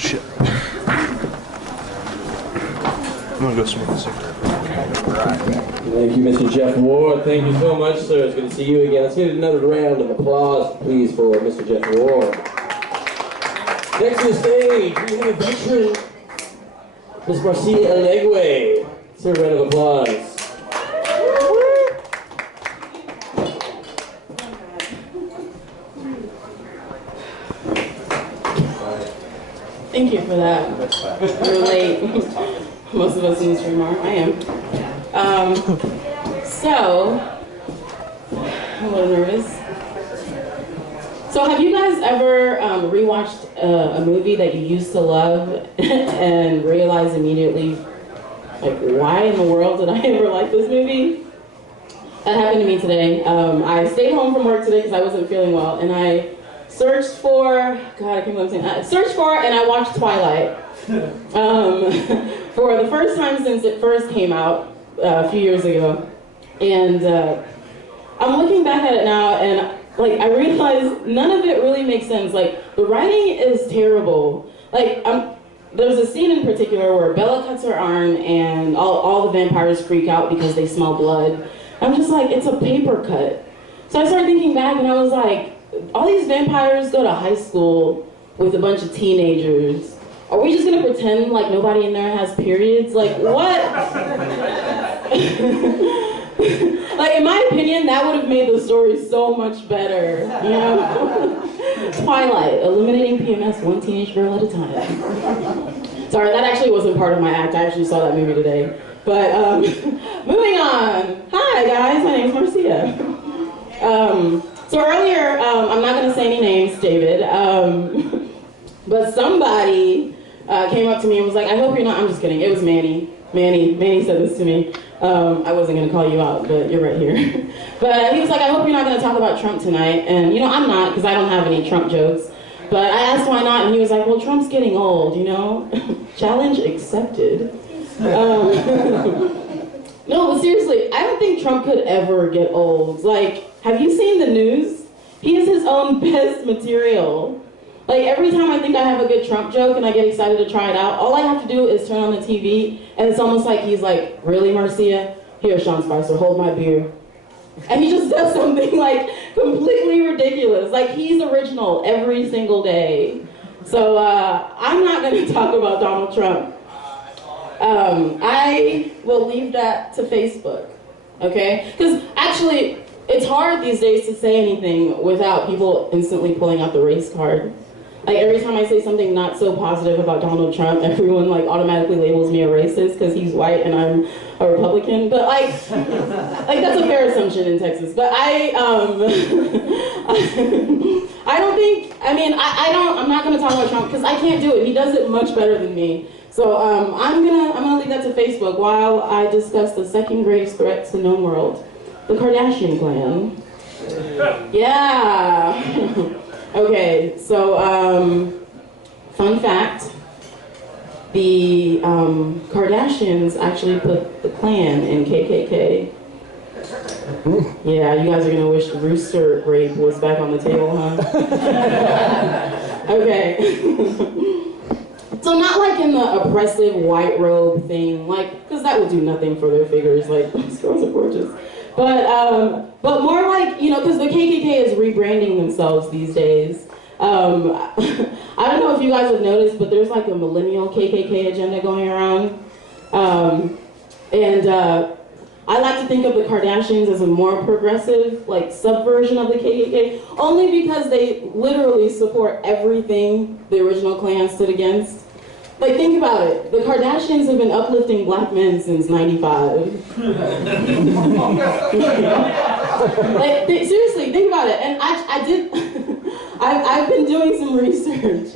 shit. I'm gonna go smoke a cigarette. Thank you, Mr. Jeff Ward. Thank you so much, sir. It's good to see you again. Let's get another round of applause, please, for Mr. Jeff Ward. Next to the stage, we have a veteran, Ms. Marcia Eligwe. Sir, round of applause. Thank you for that. We're late. Most of us in this room are. I am. So, I'm a little nervous. So have you guys ever rewatched a movie that you used to love and realize immediately, like, why in the world did I ever like this movie? That happened to me today. I stayed home from work today because I wasn't feeling well, and I searched for, God, I can't believe I'm saying that. Searched for and I watched Twilight. For the first time since it first came out a few years ago. And I'm looking back at it now and like I realized none of it really makes sense. Like the writing is terrible. Like there's a scene in particular where Bella cuts her arm and all the vampires freak out because they smell blood. I'm just like, it's a paper cut. So I started thinking back and I was like, all these vampires go to high school with a bunch of teenagers. Are we just gonna pretend like nobody in there has periods? Like, what? Like, in my opinion, that would have made the story so much better, you know? Twilight, eliminating PMS one teenage girl at a time. Sorry, that actually wasn't part of my act. I actually saw that movie today. But, moving on. Hi, guys, my name's Marcia. So earlier, I'm not gonna say any names, David, but somebody came up to me and was like, I hope you're not, I'm just kidding, it was Manny. Manny said this to me. I wasn't gonna call you out, but you're right here. But he was like, I hope you're not gonna talk about Trump tonight. And you know, I'm not, because I don't have any Trump jokes. But I asked why not, and he was like, well, Trump's getting old, you know? Challenge accepted. No, but seriously, I don't think Trump could ever get old. Like, have you seen the news? He is his own best material. Like, every time I think I have a good Trump joke and I get excited to try it out, all I have to do is turn on the TV, and it's almost like he's like, really, Marcia? Here, Sean Spicer, hold my beer. And he just does something, like, completely ridiculous. Like, he's original every single day. So, I'm not going to talk about Donald Trump. I will leave that to Facebook, okay? Because, actually, it's hard these days to say anything without people instantly pulling out the race card. Like every time I say something not so positive about Donald Trump, everyone like automatically labels me a racist because he's white and I'm a Republican. But like that's a fair assumption in Texas. But I don't think, I'm not gonna talk about Trump because I can't do it. He does it much better than me. So I'm gonna leave that to Facebook while I discuss the second greatest threat to the known world. The Kardashian clan. Yeah. Okay, so fun fact, the Kardashians actually put the Klan in KKK. Yeah, you guys are gonna wish the rooster grape was back on the table, huh? Okay. So not like in the oppressive white robe thing, like, because that would do nothing for their figures, like, these girls are gorgeous. But more like, you know, because the KKK is rebranding themselves these days. I don't know if you guys have noticed, but there's like a millennial KKK agenda going around. I like to think of the Kardashians as a more progressive, like, subversion of the KKK, only because they literally support everything the original Klan stood against. Like, think about it. The Kardashians have been uplifting black men since '95. Like, seriously, think about it. And I've been doing some research.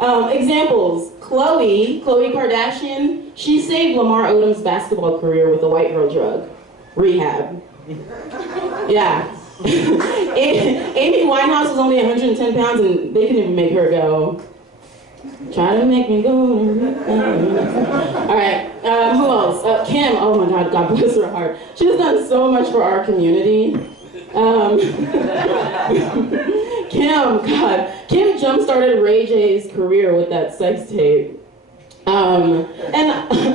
Examples. Khloe Kardashian, she saved Lamar Odom's basketball career with a white girl drug. Rehab. Yeah. Amy Winehouse was only 110 pounds and they couldn't even make her go. Try to make me go. All right, who else? Kim, oh my God, God bless her heart. She's done so much for our community. Kim jump-started Ray J's career with that sex tape. And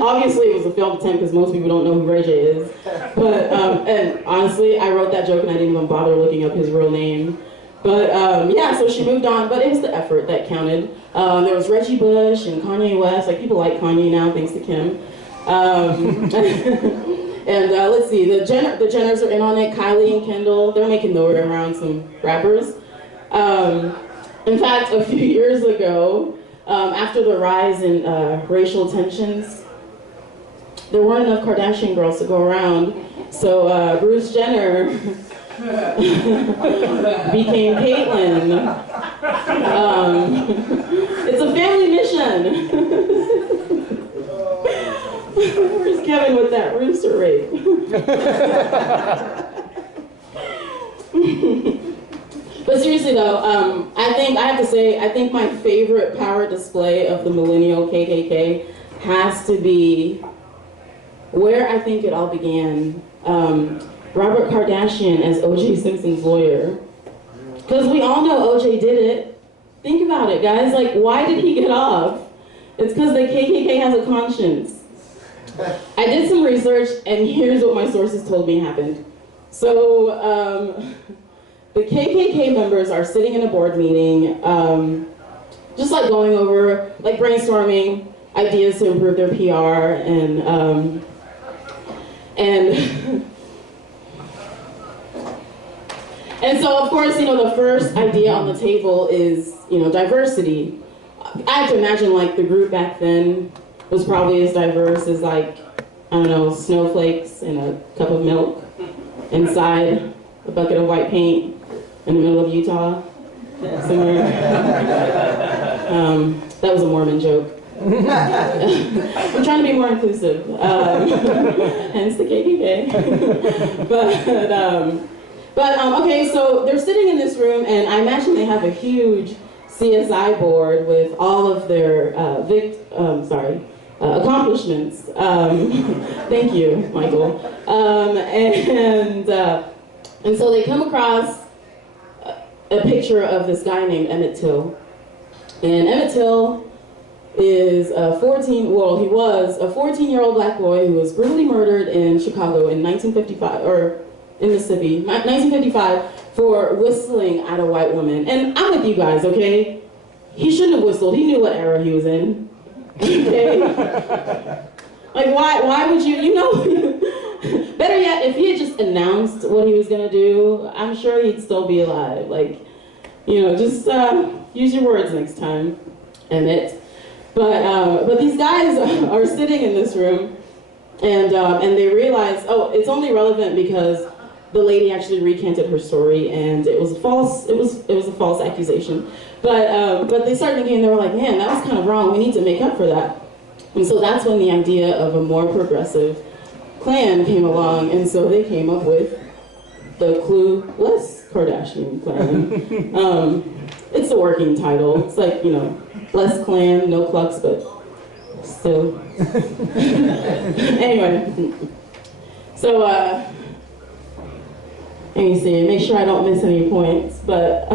obviously it was a failed attempt because most people don't know who Ray J is. But, and honestly, I wrote that joke and I didn't even bother looking up his real name. But yeah, so she moved on, but it was the effort that counted. There was Reggie Bush and Kanye West. Like, people like Kanye now, thanks to Kim. And let's see, the Jenners are in on it. Kylie and Kendall, they're making their way around some rappers. In fact, a few years ago, after the rise in racial tensions, there weren't enough Kardashian girls to go around. So Bruce Jenner became Caitlyn. It's a family mission. Where's Kevin with that rooster rape? But seriously though, I think my favorite power display of the millennial KKK has to be where I think it all began. Robert Kardashian as O.J. Simpson's lawyer. Because we all know O.J. did it. Think about it, guys. Like, why did he get off? It's because the KKK has a conscience. I did some research, and here's what my sources told me happened. So, the KKK members are sitting in a board meeting, just like going over, like brainstorming ideas to improve their PR, and and so of course, you know, the first idea on the table is, you know, diversity. I have to imagine like the group back then was probably as diverse as like, I don't know, snowflakes in a cup of milk inside a bucket of white paint in the middle of Utah somewhere. That was a Mormon joke. I'm trying to be more inclusive, hence the KKK. but okay, so they're sitting in this room, and I imagine they have a huge CSI board with all of their accomplishments. Thank you, Michael. And so they come across a picture of this guy named Emmett Till, and Emmett Till is he was a 14-year-old black boy who was brutally murdered in Chicago in 1955, or in Mississippi, 1955, for whistling at a white woman. And I'm with you guys, okay? He shouldn't have whistled. He knew what era he was in, okay? Like, why would you know? Better yet, if he had just announced what he was gonna do, I'm sure he'd still be alive. Like, you know, just use your words next time, Emmett. But these guys are sitting in this room, and they realize, oh, it's only relevant because the lady actually recanted her story, and it was false. It was a false accusation. But they started thinking, and they were like, man, that was kind of wrong. We need to make up for that. And so that's when the idea of a more progressive Klan came along, and so they came up with the Clueless Kardashian Klan. It's a working title. It's like, you know, less Klan, no Klux, but still. Anyway, so let me see, make sure I don't miss any points, but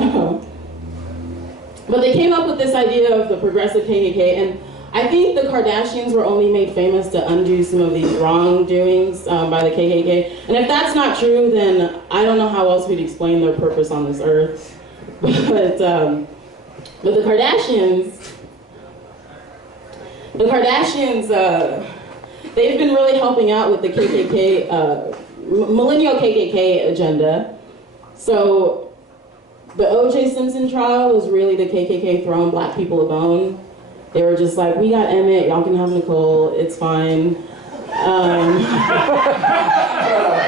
they came up with this idea of the progressive KKK, and I think the Kardashians were only made famous to undo some of these wrongdoings by the KKK. And if that's not true, then I don't know how else we'd explain their purpose on this earth. But the Kardashians, they've been really helping out with the KKK, millennial KKK agenda. So the O.J. Simpson trial was really the KKK throwing black people a bone. They were just like, we got Emmett, y'all can have Nicole, it's fine.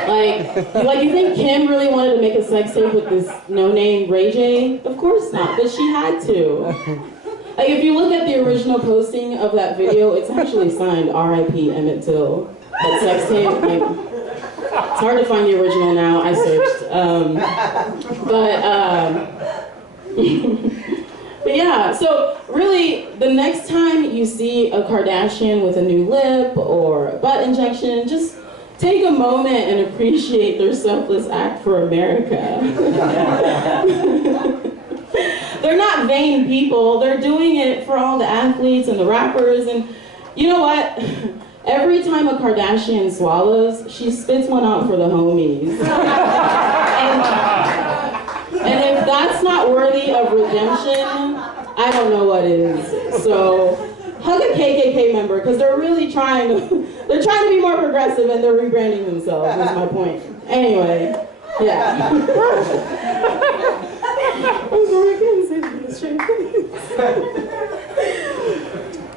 Like you think Kim really wanted to make a sex tape with this no-name Ray J? Of course not, but she had to. Like, if you look at the original posting of that video, it's actually signed R.I.P. Emmett Till. That sex tape, like, it's hard to find the original now, I searched. But yeah, so really, the next time you see a Kardashian with a new lip or a butt injection, just take a moment and appreciate their selfless act for America. they're not vain people. They're doing it for all the athletes and the rappers. And you know what? Every time a Kardashian swallows, she spits one out for the homies. And if that's not worthy of redemption, I don't know what is. So hug a KKK member, because they're really trying to be more progressive, and they're rebranding themselves, is my point. Anyway, yeah. I'm sorry, I can't say this straight face.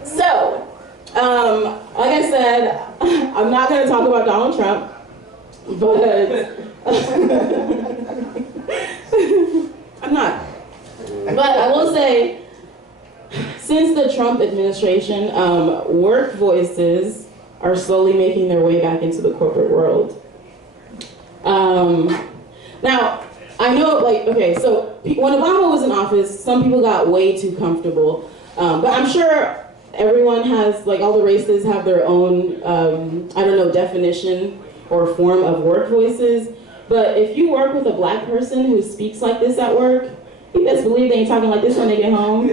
So, like I said, I'm not going to talk about Donald Trump, but I'm not. But I will say, since the Trump administration, work voices are slowly making their way back into the corporate world. Now, I know, like, okay, so when Obama was in office, some people got way too comfortable. But I'm sure everyone has, like, all the races have their own, I don't know, definition or form of work voices. But if you work with a black person who speaks like this at work, you best believe they ain't talking like this when they get home.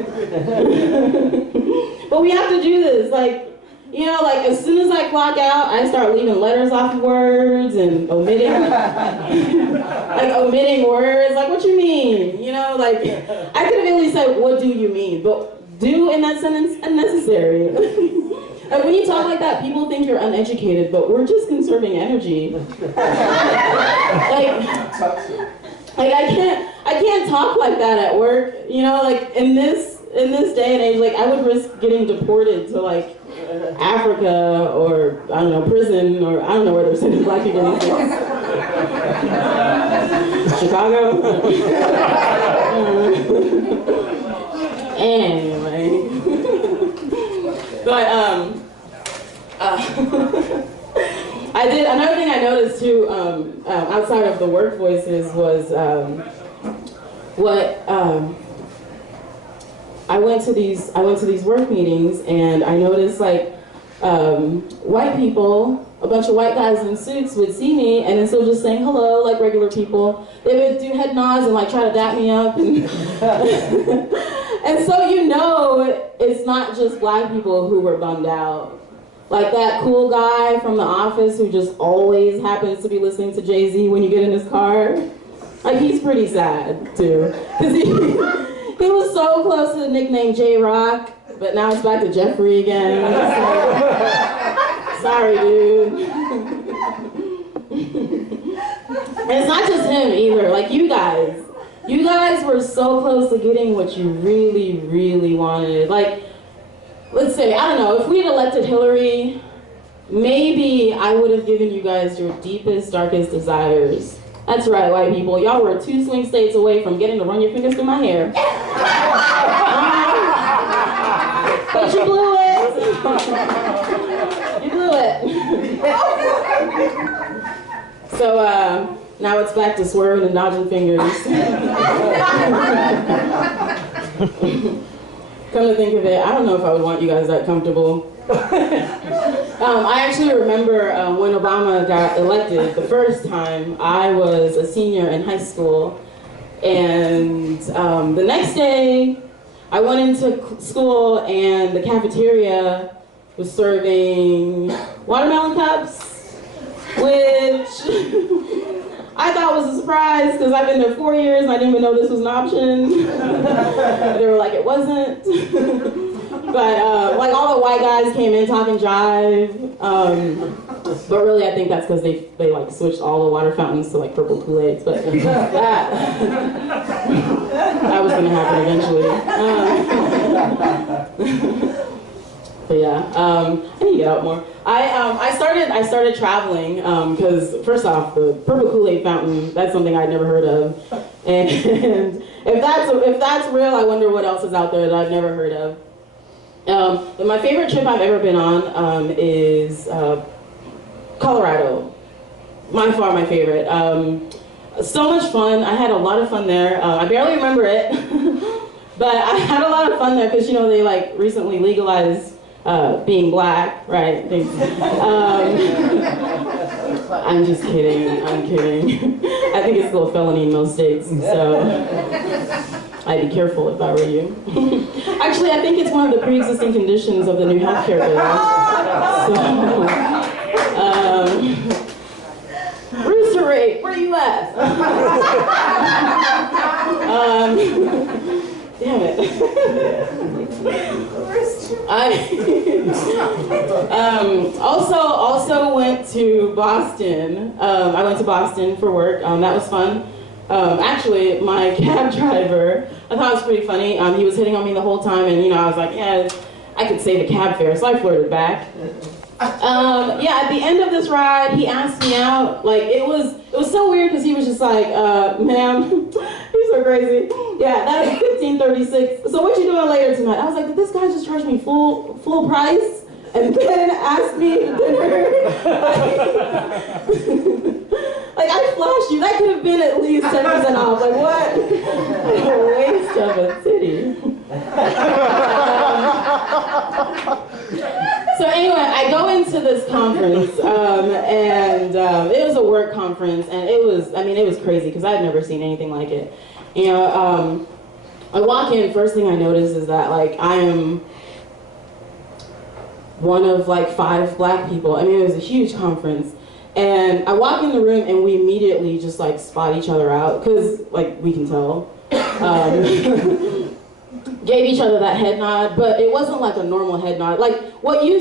But we have to do this. Like, you know, like as soon as I clock out, I start leaving letters off of words and omitting, like omitting words. Like, what you mean? You know, like I could have at least said, what do you mean? But do in that sentence unnecessary. Like when you talk like that, people think you're uneducated, but we're just conserving energy. Like I can't talk like that at work, you know, like in this day and age, like I would risk getting deported to like Africa or I don't know, prison, or I don't know where they're sending black people these days. Chicago? Anyway. But I did, another thing I noticed too, outside of the work voices was I went to these work meetings, and I noticed like white people, a bunch of white guys in suits would see me, and instead of just saying hello like regular people, they would do head nods and like try to dap me up, and, and so you know it's not just black people who were bummed out. Like that cool guy from The Office who just always happens to be listening to Jay-Z when you get in his car. Like, he's pretty sad, too. Because he was so close to the nickname J-Rock, but now it's back to Jeffrey again. Like, sorry, dude. And it's not just him, either. Like, you guys were so close to getting what you really, really wanted. Like, let's say, I don't know, if we had elected Hillary, maybe I would have given you guys your deepest, darkest desires. That's right, white people. Y'all were 2 swing states away from getting to run your fingers through my hair. But you blew it. You blew it. So, now it's back to swerving and dodging fingers. Come to think of it, I don't know if I would want you guys that comfortable. I actually remember when Obama got elected the first time, I was a senior in high school. And the next day, I went into school and the cafeteria was serving watermelon cups, which I thought was a surprise because I've been there 4 years and I didn't even know this was an option. They were like, it wasn't. But like all the white guys came in talking jive. But really I think that's because they like switched all the water fountains to like purple Kool-Aids. But that was gonna happen eventually. But yeah, I need to get out more. I started traveling because first off, the purple Kool-Aid fountain, that's something I'd never heard of, and if that's real, I wonder what else is out there that I've never heard of. But my favorite trip I've ever been on is Colorado. By far my favorite. So much fun. I had a lot of fun there. I barely remember it, but I had a lot of fun there because you know they like recently legalized being black, right? I'm just kidding, I'm kidding. I think it's still a felony in most states, so. I'd be careful if I were you. Actually, I think it's one of the pre-existing conditions of the new healthcare bill. So, rooster rate, where you at? Damn it. I also went to Boston. I went to Boston for work. That was fun. Actually, my cab driver, I thought it was pretty funny. He was hitting on me the whole time, and I was like, yeah, I could save a cab fare, so I flirted back. Yeah, at the end of this ride, he asked me out. Like, it was so weird because he was just like, ma'am, he's so crazy. Yeah, that is 1536. So what you doing later tonight? I was like, did this guy just charge me full price and then ask me to dinner? Like, I flashed you. That could have been at least 10% off. Like, what? A waste of a titty. So anyway, I go into this conference, and it was a work conference, and it was crazy because I'd never seen anything like it. I walk in, first thing I notice is that, like, I am one of, like, 5 black people. I mean, it was a huge conference. And I walk in the room, and we immediately just, like, spot each other out, because, like, we can tell. Gave each other that head nod, but it wasn't like a normal head nod. Like, what you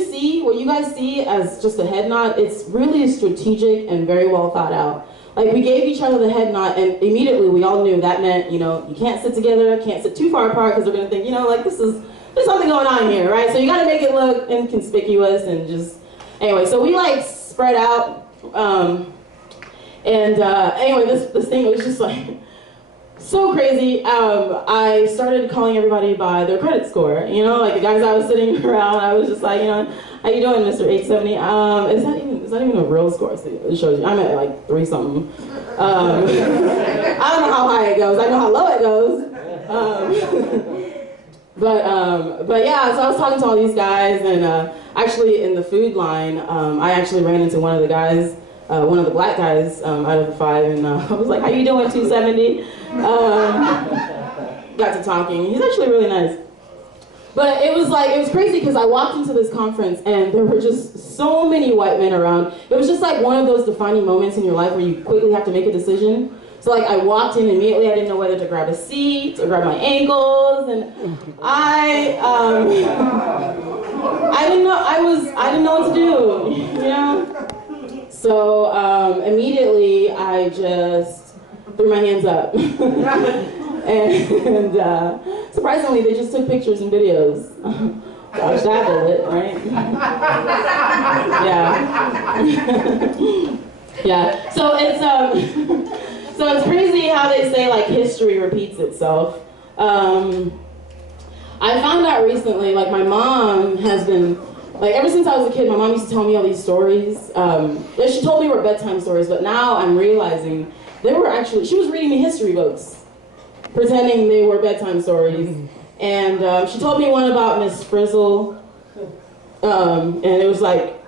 guys see as just a head nod, it's really strategic and very well thought out. Like, we gave each other the head nod, and immediately we all knew that meant, you can't sit together, can't sit too far apart, because they're gonna think, like, there's something going on here, right? So you gotta make it look inconspicuous and just, anyway, so we, like, spread out, anyway, this thing was just, like, so crazy. I started calling everybody by their credit score. Like the guys I was sitting around, I was just like, how you doing, Mr. 870? Is that even a real score? It shows you. I'm at like 3 something. I don't know how high it goes. I know how low it goes. But yeah, so I was talking to all these guys, and actually in the food line, I actually ran into one of the guys. One of the black guys out of the 5, and I was like, how you doing, 270? Got to talking. He's actually really nice. But it was crazy because I walked into this conference and there were just so many white men around. It was just like one of those defining moments in your life where you quickly have to make a decision. So like I walked in immediately, I didn't know whether to grab a seat or grab my ankles, and I didn't know what to do, So immediately I just threw my hands up. and surprisingly, they just took pictures and videos. Dodge that bullet, right? Yeah. Yeah. So it's crazy how they say like history repeats itself. I found out recently, like my mom has been. Like, ever since I was a kid, my mom used to tell me all these stories. She told me were bedtime stories, but now I'm realizing she was reading me history books, pretending they were bedtime stories. And she told me one about Miss Frizzle, and it was like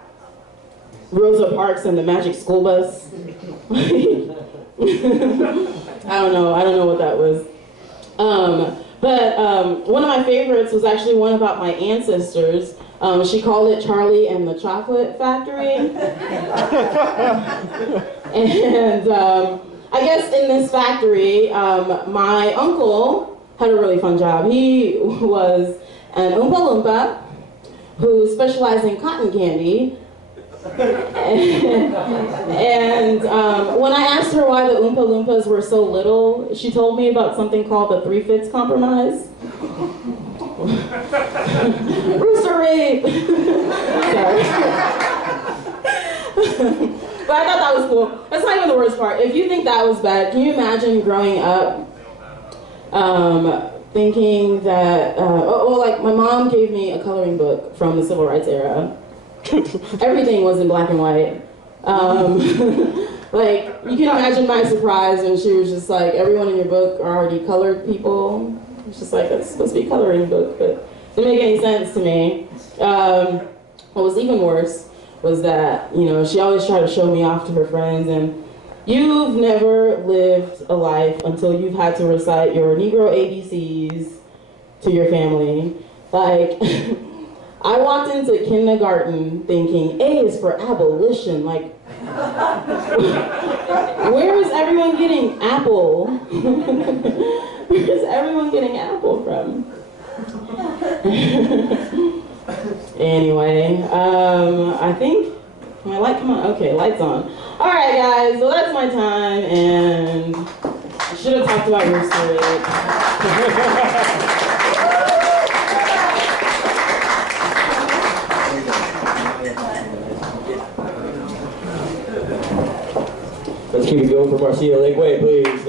Rosa Parks and the Magic School Bus. I don't know what that was. But one of my favorites was actually one about my ancestors. She called it Charlie and the Chocolate Factory. And I guess in this factory, my uncle had a really fun job. He was an Oompa Loompa who specialized in cotton candy. And when I asked her why the Oompa Loompas were so little, she told me about something called the 3/5 compromise. Rooster rape! Sorry. But I thought that was cool. That's not even the worst part. If you think that was bad, can you imagine growing up thinking that, like my mom gave me a coloring book from the Civil Rights era. Everything was in black and white. Like, you can imagine my surprise when she was just like, everyone in your book are already colored people. It's just like, that's supposed to be a coloring book, but it didn't make any sense to me. What was even worse was that, she always tried to show me off to her friends, and You've never lived a life until you've had to recite your Negro ABCs to your family. Like, I walked into kindergarten thinking A is for abolition. Like, where is everyone getting apple? Where is everyone getting apple from? Anyway, I think my light come on. Okay, lights on. All right, guys. So that's my time, and I should have talked about your story. Let's keep it going for Marcia Eligwe, please.